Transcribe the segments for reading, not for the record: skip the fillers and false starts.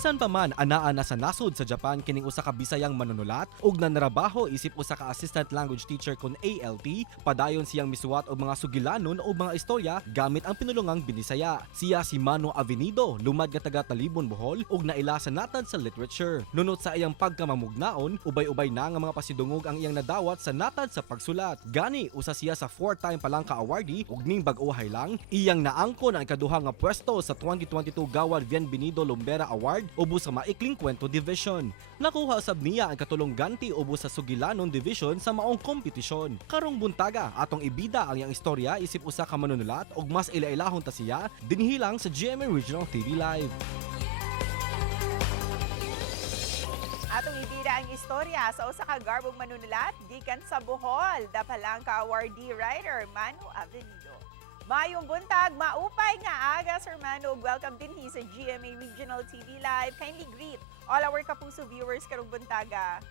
Bisan pa man anaa na sa nasod sa Japan kining usa ka Bisayang manunulat ug nanrabaho isip usa ka assistant language teacher kon ALT, padayon siyang misuwat og mga sugilanon o mga istorya gamit ang pinulungang Binisaya. Siya si Mano Avenido, lumad nga taga Talibon, Bohol ug naila sa natad sa literature. Nunot sa iyang pagkamamugnaon, ubay-ubay na nga mga pasidungog ang iyang nadawat sa natad sa pagsulat. Gani usa siya sa 4-time Palangka awardee ug ning bag-ohay lang iyang naangkon ang ikaduha nga pwesto sa 2022 Gawad Bienvenido Lumbera Award ubos sa Maikling Kwento Division. Nakuha sab niya ang katulong ganti ubos sa Sugilanon Division sa maong kompetisyon. Karong buntaga atong ibida ang iyang istorya isip usa ka manunulat ug mas ilailahon ta siya dinhi lang sa GMA Regional TV Live. Atong ibida ang istorya sa usa ka garbong manunulat gikan sa Bohol, the Palangka awardee writer Mano Avenido. Mayong buntag, maupay nga aga, Sir Mano. Welcome din sa GMA Regional TV Live. Kindly greet all our Kapuso viewers karong buntaga.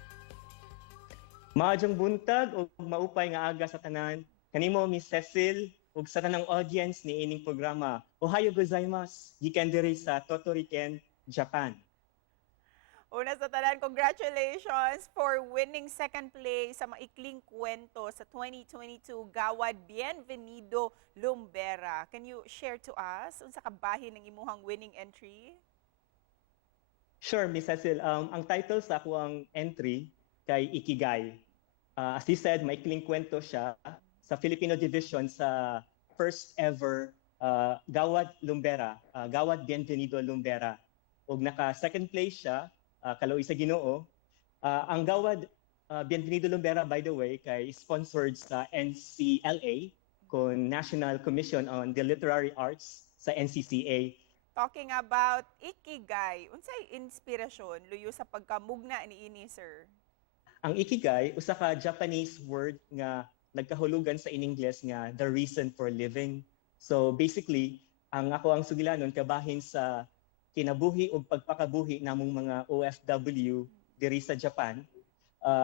Maadjong buntag ug maupay nga aga sa tanan. Kanimo Miss Cecil ug sa tanang audience ni ining programa. Ohayo gozaimasu. Gikan diri sa Totoriken, Japan. Una sa tanan, congratulations for winning second place sa Maikling Kwento sa 2022 Gawad Bienvenido Lumbera. Can you share to us unsa ka bahin ng imuhang winning entry? Sure, Miss Cecil. Ang title sa akong entry kay Ikigai. As you said, Maikling Kwento siya sa Filipino division sa first ever Gawad Lumbera, Gawad Bienvenido Lumbera. Ug naka second place siya kaloy sa Ginoo. Ang Gawad Bienvenido Lumbera, by the way, kay sponsored sa NCLA, kon National Commission on the Literary Arts sa NCCA. Talking about Ikigai, unsay inspirasyon luyo sa pagkamugna niini, sir? Ang Ikigai, usa ka Japanese word nga nagkahulugan sa in English nga the reason for living. So basically, ang ako ang sugilanon kabahin sa kinabuhi o pagpakabuhi namong mga OFW diri sa Japan.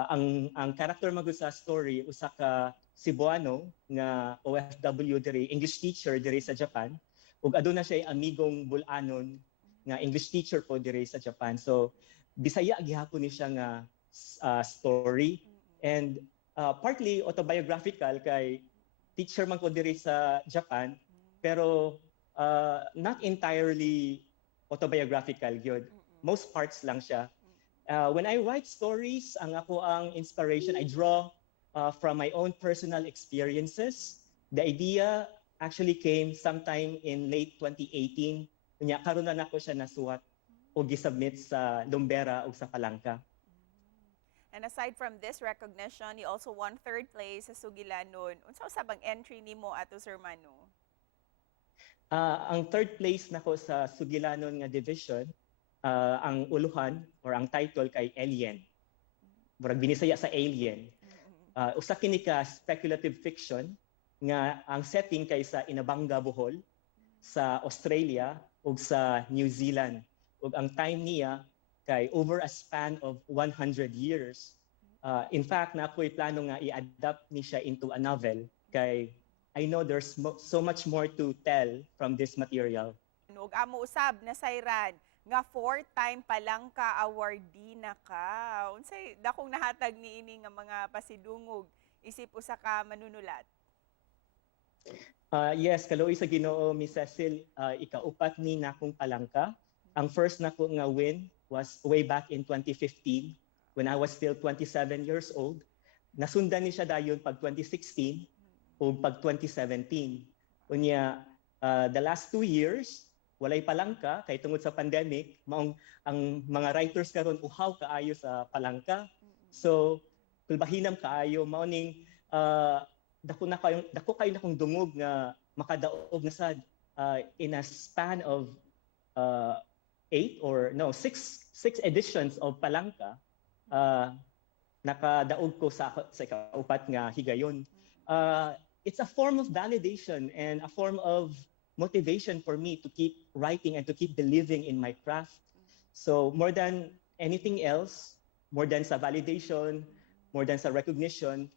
Ang character magud sa story usa ka Cebuano nga OFW diri, English teacher diri sa Japan, ug aduna siya amigong bulanon nga English teacher po diri sa Japan. So Bisaya gihapon ni siya nga story, and partly autobiographical kay teacher man ko diri sa Japan, pero not entirely autobiographical gyud. Most parts lang siya. When I write stories, ang ako ang inspiration, I draw from my own personal experiences. The idea actually came sometime in late 2018. Kunya karon na nako siya nasuwat o gisubmit sa Lumbera o sa Palangka. And aside from this recognition, you also won third place sa Sugilanon. Unsa usab ang entry nimo ato, Sir Mano? Ang third place nako sa Sugilanon nga division, ang uluhan or ang title kay Alien. Murag binisaya sa Alien. Usa kini ka speculative fiction nga ang setting kay sa Inabanga, Bohol, sa Australia ug sa New Zealand. Ug ang time niya kay over a span of 100 years. In fact, na ako'y plano nga i-adapt ni siya into a novel kay I know there's so much more to tell from this material. Ug amo usab na sayran nga 4-time Palangka awardee na ka. Unsay dakong nahatag niini nga mga pasidungog isip usa ka manunulat? Yes, kaloy sa Ginoo, Miss Cecil, ikaupat ni nakong Palangka. Ang first nako nga win was way back in 2015 when I was still 27 years old. Nasundan ni siya dayon pag 2016 o pag 2017. Unya, the last 2 years, walay Palangka kay tungod sa pandemic, maong ang mga writers karon uhaw kaayo sa Palangka. So, kulbahinam kaayo mao ning dako kayo na kong dungog nga makadaog na sad in a span of 6 editions of Palangka. Nakadaog ko sa ikaupat nga higayon. It's a form of validation and a form of motivation for me to keep writing and to keep believing in my craft. So more than anything else, more than sa validation, more than sa recognition,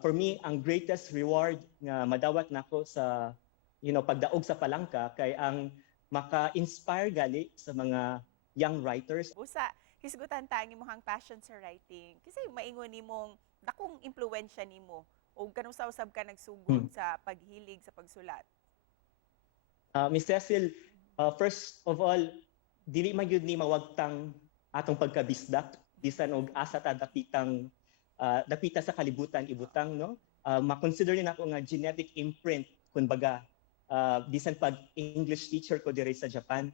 for me, ang greatest reward nga madawat nako sa pagdaog sa Palangka kay ang maka-inspire gali sa mga young writers. Busa, hisgutan ta ang imong passion sa writing. Kasi maingon nimong dakong impluwensya nimo o kanang usab ka nagsugod sa paghilig sa pagsulat. Miss Cecil, first of all, dili man yun ni mawagtang atong pagkabisdak bisan og asa ta dapita sa kalibutan ibutang, no? Ma-consider ni nako nga genetic imprint kumbaga bisan pag English teacher ko diri sa Japan.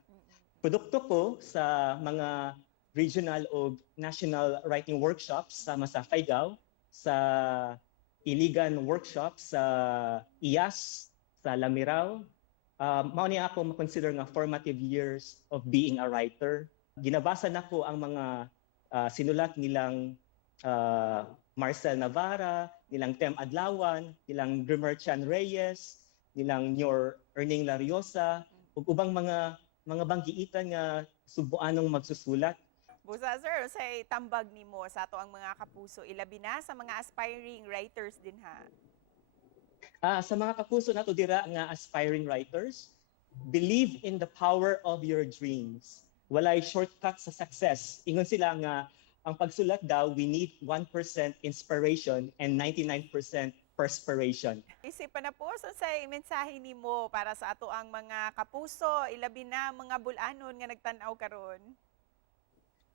Produkto ko sa mga regional o national writing workshops sama sa Faigao, sa Iligan workshops, sa IAS, sa Lamirao. Mao ni ako ma-consider nga formative years of being a writer. Ginabasa nako ang mga sinulat nilang Marcel Navarra, nilang Tem Adlawan, nilang Grimer Chan Reyes, nilang Nyor Erning Lariosa, ug ubang mga banggiitan nga subuanong magsusulat. Busa sir, say tambag nimo sa ato ang mga kapuso ilabi na sa mga aspiring writers din ha. Sa mga kapuso nato dira nga aspiring writers, believe in the power of your dreams. Walay shortcut sa success. Ingon sila nga ang pagsulat daw, we need 1% inspiration and 99% perspiration. Isipan na po sa mensahe nimo para sa ato ang mga kapuso ilabi na mga bul-anon nga nagtan-aw karon.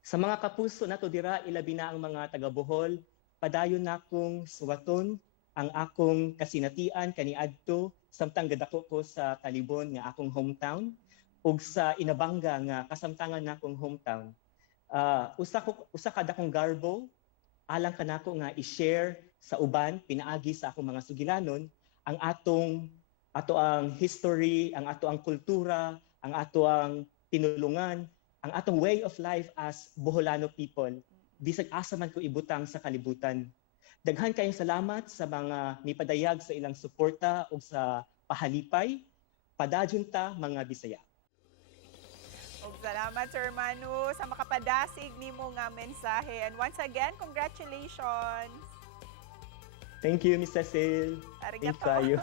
Sa mga kapuso nato dira ilabi na ang mga taga Bohol, padayon nakong suwaton ang akong kasinatian kaniadto samtang gadako ko sa Talibon nga akong hometown ug sa Inabanga nga kasamtangan nakong hometown. Usa ka dakong garbo alang kanako nga i-share sa uban pinaagi sa akong mga sugilanon ang ato ang history, ang ato ang kultura, ang ato ang tinulungan, ang atong way of life as Boholano people. Bisag asa man ko ibutang sa kalibutan. Daghan kayong salamat sa mga nipadayag sa ilang suporta o sa pahalipay. Padadyon ta mga Bisaya. Og salamat Sir Manu sa makapadasig nimo nga mensahe. And once again, congratulations. Thank you, Miss Cecil. Arigato. Thank you.